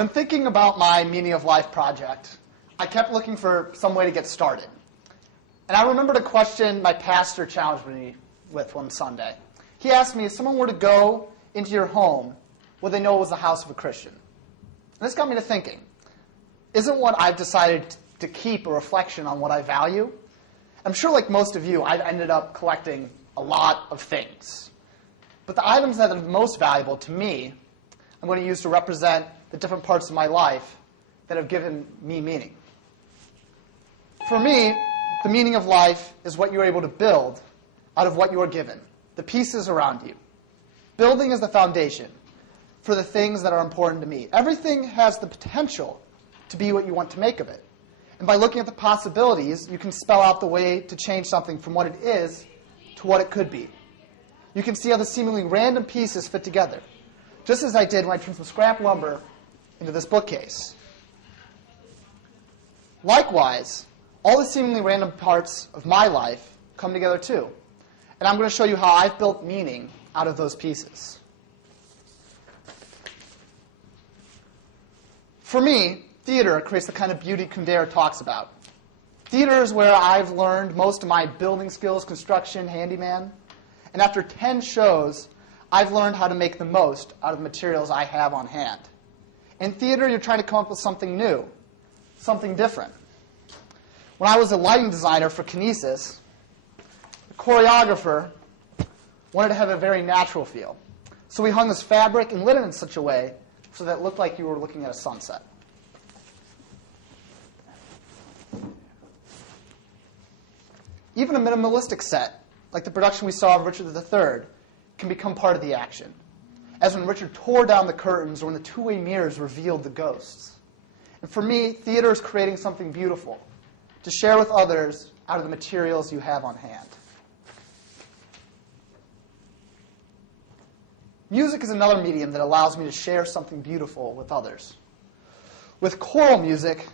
When thinking about my Meaning of Life project, I kept looking for some way to get started. And I remembered a question my pastor challenged me with one Sunday. He asked me, if someone were to go into your home, would they know it was the house of a Christian? And this got me to thinking, isn't what I've decided to keep a reflection on what I value? I'm sure like most of you, I've ended up collecting a lot of things. But the items that are most valuable to me, I'm going to use to represent the different parts of my life that have given me meaning. For me, the meaning of life is what you're able to build out of what you are given, the pieces around you. Building is the foundation for the things that are important to me. Everything has the potential to be what you want to make of it. And by looking at the possibilities, you can spell out the way to change something from what it is to what it could be. You can see how the seemingly random pieces fit together, just as I did when I turned some scrap lumber into this bookcase. Likewise, all the seemingly random parts of my life come together too. And I'm going to show you how I've built meaning out of those pieces. For me, theater creates the kind of beauty Kundera talks about. Theater is where I've learned most of my building skills, construction, handyman. And after 10 shows, I've learned how to make the most out of the materials I have on hand. In theater, you're trying to come up with something new, something different. When I was a lighting designer for Kinesis, the choreographer wanted to have a very natural feel. So we hung this fabric and lit it in such a way so that it looked like you were looking at a sunset. Even a minimalistic set, like the production we saw of Richard III, can become part of the action, as when Richard tore down the curtains or when the two-way mirrors revealed the ghosts. And for me, theater is creating something beautiful to share with others out of the materials you have on hand. Music is another medium that allows me to share something beautiful with others. With choral music,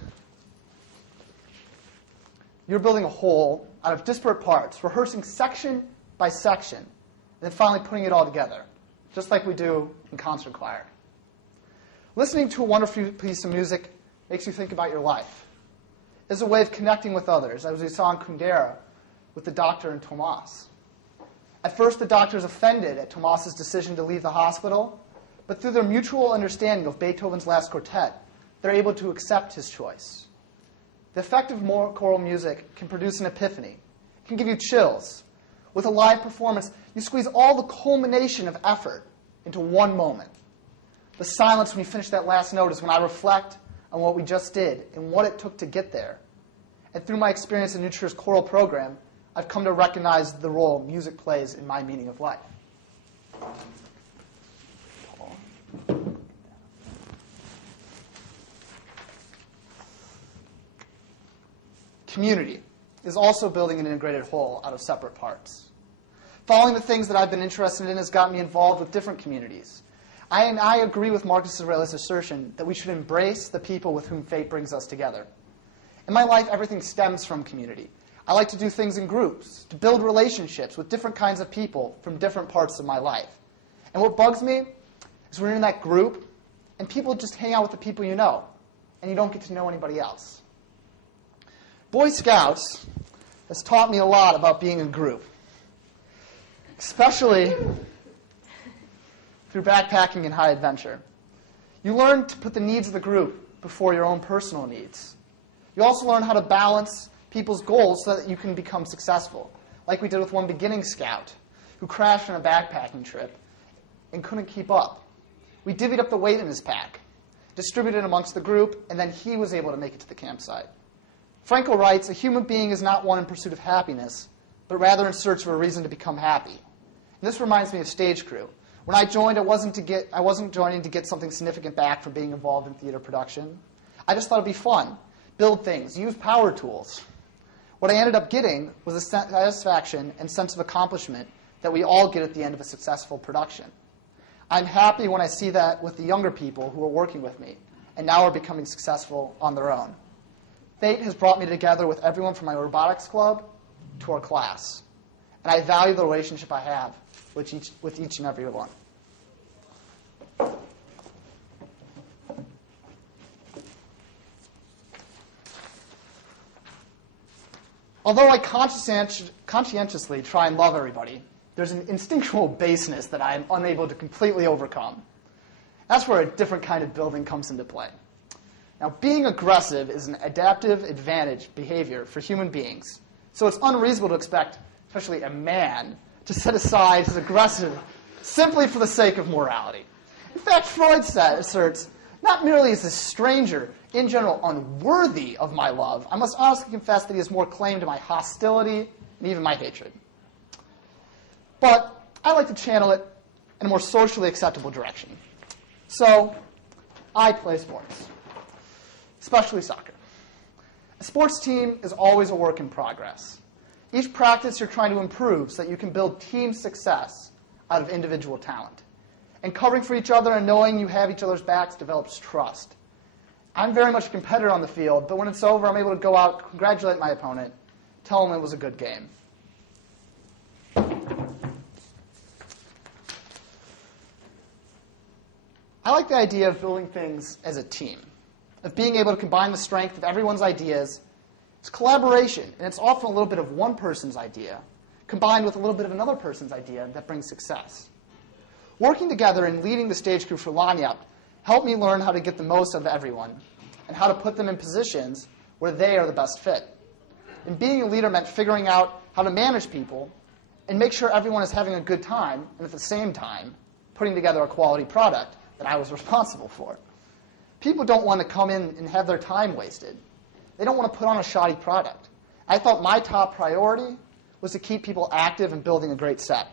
you're building a whole out of disparate parts, rehearsing section by section, and then finally putting it all together, just like we do in concert choir. Listening to a wonderful piece of music makes you think about your life. It's a way of connecting with others, as we saw in Kundera with the doctor and Tomas. At first, the doctor is offended at Tomas's decision to leave the hospital, but through their mutual understanding of Beethoven's Last Quartet, they're able to accept his choice. The effect of more choral music can produce an epiphany. It can give you chills. With a live performance, you squeeze all the culmination of effort into one moment. The silence when you finish that last note is when I reflect on what we just did and what it took to get there. And through my experience in NewTrier's choral program, I've come to recognize the role music plays in my meaning of life. Community is also building an integrated whole out of separate parts. Following the things that I've been interested in has got me involved with different communities. I agree with Marcus Aurelius' assertion that we should embrace the people with whom fate brings us together. In my life, everything stems from community. I like to do things in groups, to build relationships with different kinds of people from different parts of my life. And what bugs me is when you're in that group and people just hang out with the people you know, and you don't get to know anybody else. Boy Scouts has taught me a lot about being in a group, especially through backpacking and high adventure. You learn to put the needs of the group before your own personal needs. You also learn how to balance people's goals so that you can become successful, like we did with one beginning scout who crashed on a backpacking trip and couldn't keep up. We divvied up the weight in his pack, distributed it amongst the group, and then he was able to make it to the campsite. Frankel writes, a human being is not one in pursuit of happiness, but rather in search of a reason to become happy. And this reminds me of stage crew. When I joined, I wasn't joining to get something significant back from being involved in theater production. I just thought it'd be fun, build things, use power tools. What I ended up getting was a satisfaction and sense of accomplishment that we all get at the end of a successful production. I'm happy when I see that with the younger people who are working with me and now are becoming successful on their own. Fate has brought me together with everyone from my robotics club to our class. And I value the relationship I have with each and every one. Although I conscientiously try and love everybody, there's an instinctual baseness that I am unable to completely overcome. That's where a different kind of building comes into play. Now, being aggressive is an adaptive advantage behavior for human beings, so it's unreasonable to expect, especially a man, to set aside his aggressive simply for the sake of morality. In fact, Freud asserts, not merely is this stranger, in general, unworthy of my love, I must honestly confess that he has more claim to my hostility and even my hatred. But I like to channel it in a more socially acceptable direction. So I play sports, especially soccer. A sports team is always a work in progress. Each practice you're trying to improve so that you can build team success out of individual talent. And covering for each other and knowing you have each other's backs develops trust. I'm very much a competitor on the field, but when it's over, I'm able to go out, congratulate my opponent, tell him it was a good game. I like the idea of building things as a team, of being able to combine the strength of everyone's ideas. It's collaboration, and it's often a little bit of one person's idea combined with a little bit of another person's idea that brings success. Working together and leading the stage crew for Lanyap helped me learn how to get the most out of everyone and how to put them in positions where they are the best fit. And being a leader meant figuring out how to manage people and make sure everyone is having a good time and at the same time putting together a quality product that I was responsible for. People don't want to come in and have their time wasted. They don't want to put on a shoddy product. I thought my top priority was to keep people active and building a great set.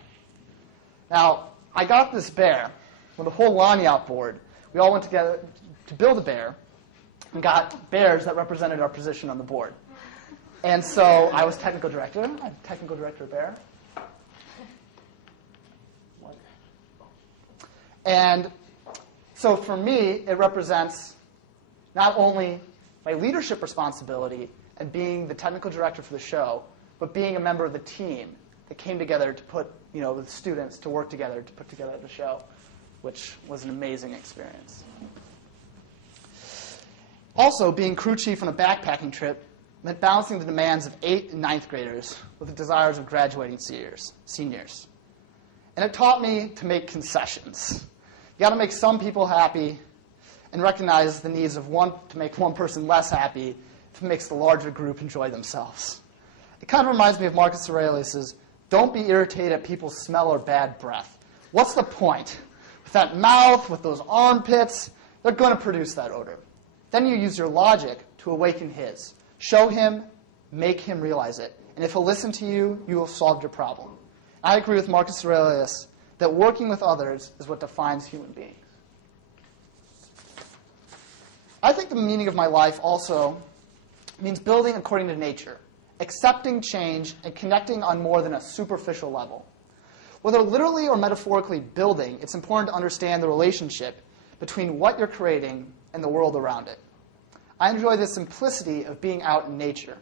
Now, I got this bear with the whole Lanyap board. We all went together to build a bear and got bears that represented our position on the board. And so I was technical director. I'm technical director of bear. And so for me, it represents not only my leadership responsibility and being the technical director for the show, but being a member of the team that came together to put, with students to work together to put together the show, which was an amazing experience. Also, being crew chief on a backpacking trip meant balancing the demands of 8th and 9th graders with the desires of graduating seniors. And it taught me to make concessions. You got to make some people happy and recognize the needs of to make one person less happy if it makes the larger group enjoy themselves. It kind of reminds me of Marcus Aurelius's, don't be irritated at people's smell or bad breath. What's the point? With that mouth, with those armpits, they're going to produce that odor. Then you use your logic to awaken his. Show him, make him realize it. And if he'll listen to you, you will solve your problem. I agree with Marcus Aurelius that working with others is what defines human beings. I think the meaning of my life also means building according to nature, accepting change, and connecting on more than a superficial level. Whether literally or metaphorically building, it's important to understand the relationship between what you're creating and the world around it. I enjoy the simplicity of being out in nature.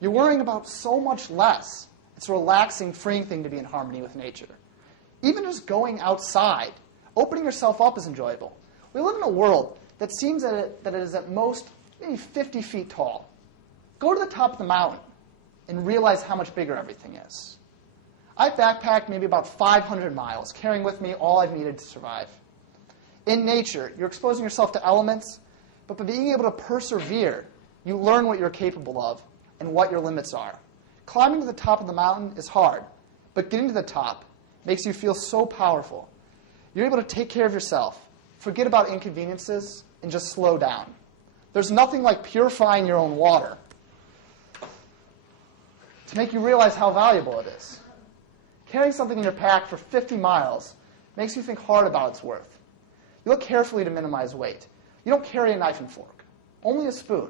You're worrying about so much less. It's a relaxing, freeing thing to be in harmony with nature. Even just going outside, opening yourself up is enjoyable. We live in a world that seems that it is at most maybe 50 feet tall. Go to the top of the mountain and realize how much bigger everything is. I backpacked maybe about 500 miles, carrying with me all I've needed to survive. In nature, you're exposing yourself to elements, but by being able to persevere, you learn what you're capable of and what your limits are. Climbing to the top of the mountain is hard, but getting to the top makes you feel so powerful. You're able to take care of yourself, forget about inconveniences, and just slow down. There's nothing like purifying your own water to make you realize how valuable it is. Carrying something in your pack for 50 miles makes you think hard about its worth. You look carefully to minimize weight. You don't carry a knife and fork, only a spoon.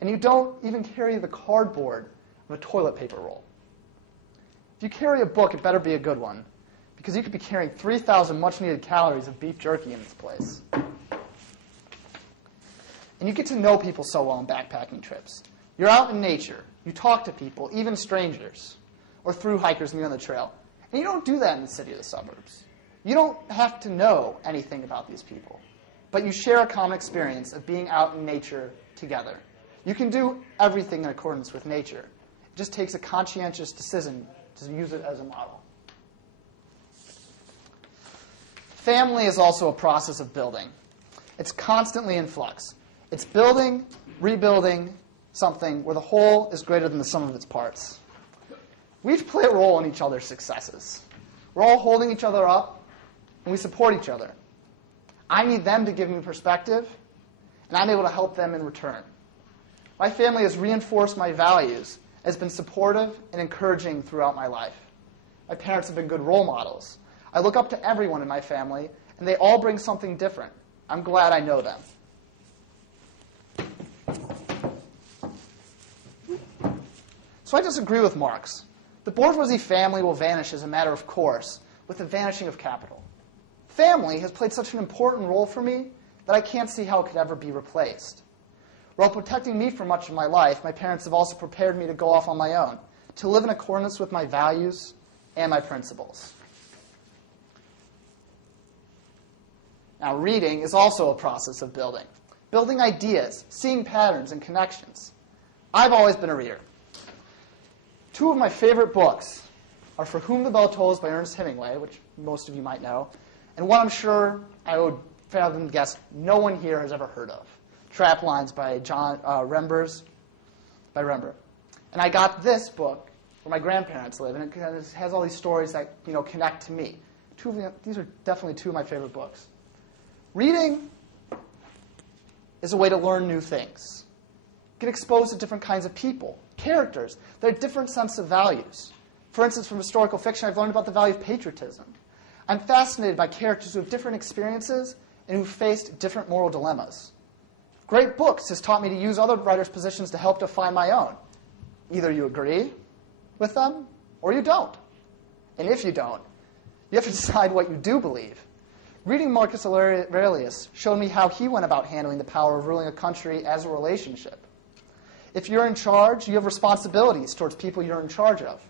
And you don't even carry the cardboard of a toilet paper roll. If you carry a book, it better be a good one, because you could be carrying 3,000 much-needed calories of beef jerky in this place. And you get to know people so well on backpacking trips. You're out in nature. You talk to people, even strangers, or through hikers near the trail. And you don't do that in the city or the suburbs. You don't have to know anything about these people. But you share a common experience of being out in nature together. You can do everything in accordance with nature, It just takes a conscientious decision to use it as a model. Family is also a process of building. It's constantly in flux. It's building, rebuilding something where the whole is greater than the sum of its parts. We each play a role in each other's successes. We're all holding each other up, and we support each other. I need them to give me perspective, and I'm able to help them in return. My family has reinforced my values, has been supportive and encouraging throughout my life. My parents have been good role models. I look up to everyone in my family, and they all bring something different. I'm glad I know them. So I disagree with Marx. The bourgeoisie family will vanish as a matter of course with the vanishing of capital. Family has played such an important role for me that I can't see how it could ever be replaced. While protecting me for much of my life, my parents have also prepared me to go off on my own, to live in accordance with my values and my principles. Now, reading is also a process of building. Building ideas, seeing patterns and connections. I've always been a reader. Two of my favorite books are For Whom the Bell Tolls by Ernest Hemingway, which most of you might know, and one I'm sure I would fathom to guess no one here has ever heard of, Trap Lines by Rembrandt. And I got this book where my grandparents live, and it has all these stories that connect to me. These are definitely two of my favorite books. Reading is a way to learn new things. Get exposed to different kinds of people, characters. There are different sets of values. For instance, from historical fiction, I've learned about the value of patriotism. I'm fascinated by characters who have different experiences and who faced different moral dilemmas. Great books has taught me to use other writers' positions to help define my own. Either you agree with them or you don't. And if you don't, you have to decide what you do believe. Reading Marcus Aurelius showed me how he went about handling the power of ruling a country as a relationship. If you're in charge, you have responsibilities towards people you're in charge of.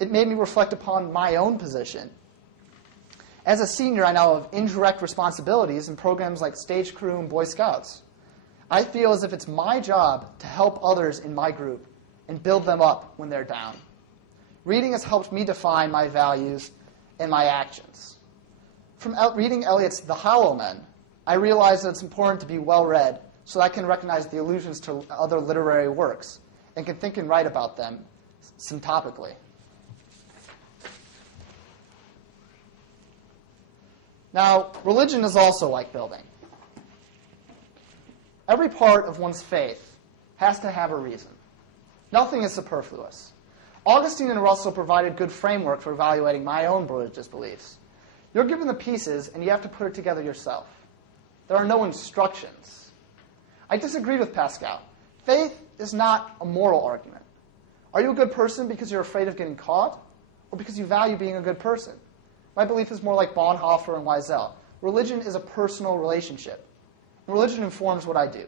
It made me reflect upon my own position. As a senior, I now have indirect responsibilities in programs like Stage Crew and Boy Scouts. I feel as if it's my job to help others in my group and build them up when they're down. Reading has helped me define my values and my actions. From reading Eliot's The Hollow Men, I realized that it's important to be well-read so that I can recognize the allusions to other literary works and can think and write about them syntopically. Now, religion is also like building. Every part of one's faith has to have a reason. Nothing is superfluous. Augustine and Russell provided good framework for evaluating my own religious beliefs. You're given the pieces, and you have to put it together yourself. There are no instructions. I disagreed with Pascal. Faith is not a moral argument. Are you a good person because you're afraid of getting caught, or because you value being a good person? My belief is more like Bonhoeffer and Wiesel. Religion is a personal relationship. And religion informs what I do.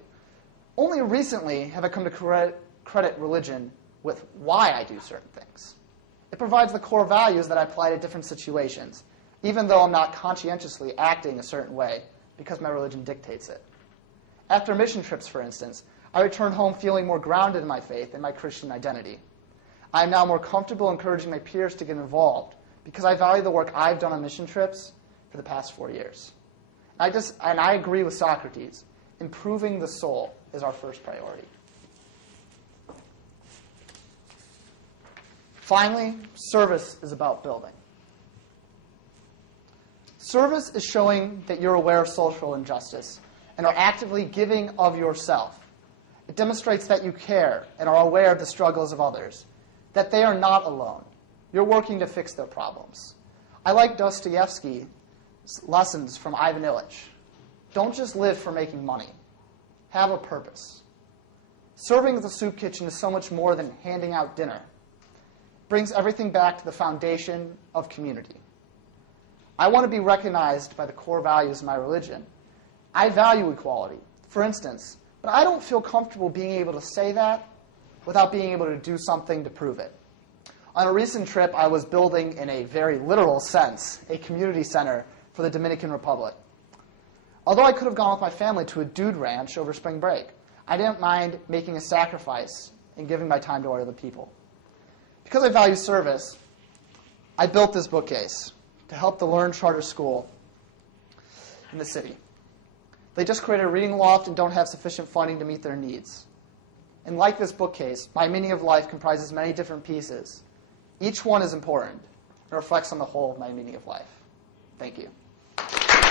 Only recently have I come to credit religion with why I do certain things. It provides the core values that I apply to different situations, even though I'm not conscientiously acting a certain way because my religion dictates it. After mission trips, for instance, I return home feeling more grounded in my faith and my Christian identity. I am now more comfortable encouraging my peers to get involved because I value the work I've done on mission trips for the past 4 years. And I agree with Socrates. Improving the soul is our first priority. Finally, service is about building. Service is showing that you're aware of social injustice and are actively giving of yourself. It demonstrates that you care and are aware of the struggles of others, that they are not alone. You're working to fix their problems. I like Dostoevsky's lessons from Ivan Illich. Don't just live for making money. Have a purpose. Serving at the soup kitchen is so much more than handing out dinner. It brings everything back to the foundation of community. I want to be recognized by the core values of my religion. I value equality, for instance, but I don't feel comfortable being able to say that without being able to do something to prove it. On a recent trip, I was building, in a very literal sense, a community center for the Dominican Republic. Although I could have gone with my family to a dude ranch over spring break, I didn't mind making a sacrifice and giving my time to other people. because I value service, I built this bookcase to help the Learn Charter School in the city. They just created a reading loft and don't have sufficient funding to meet their needs. And like this bookcase, my meaning of life comprises many different pieces. Each one is important and reflects on the whole of my meaning of life. Thank you.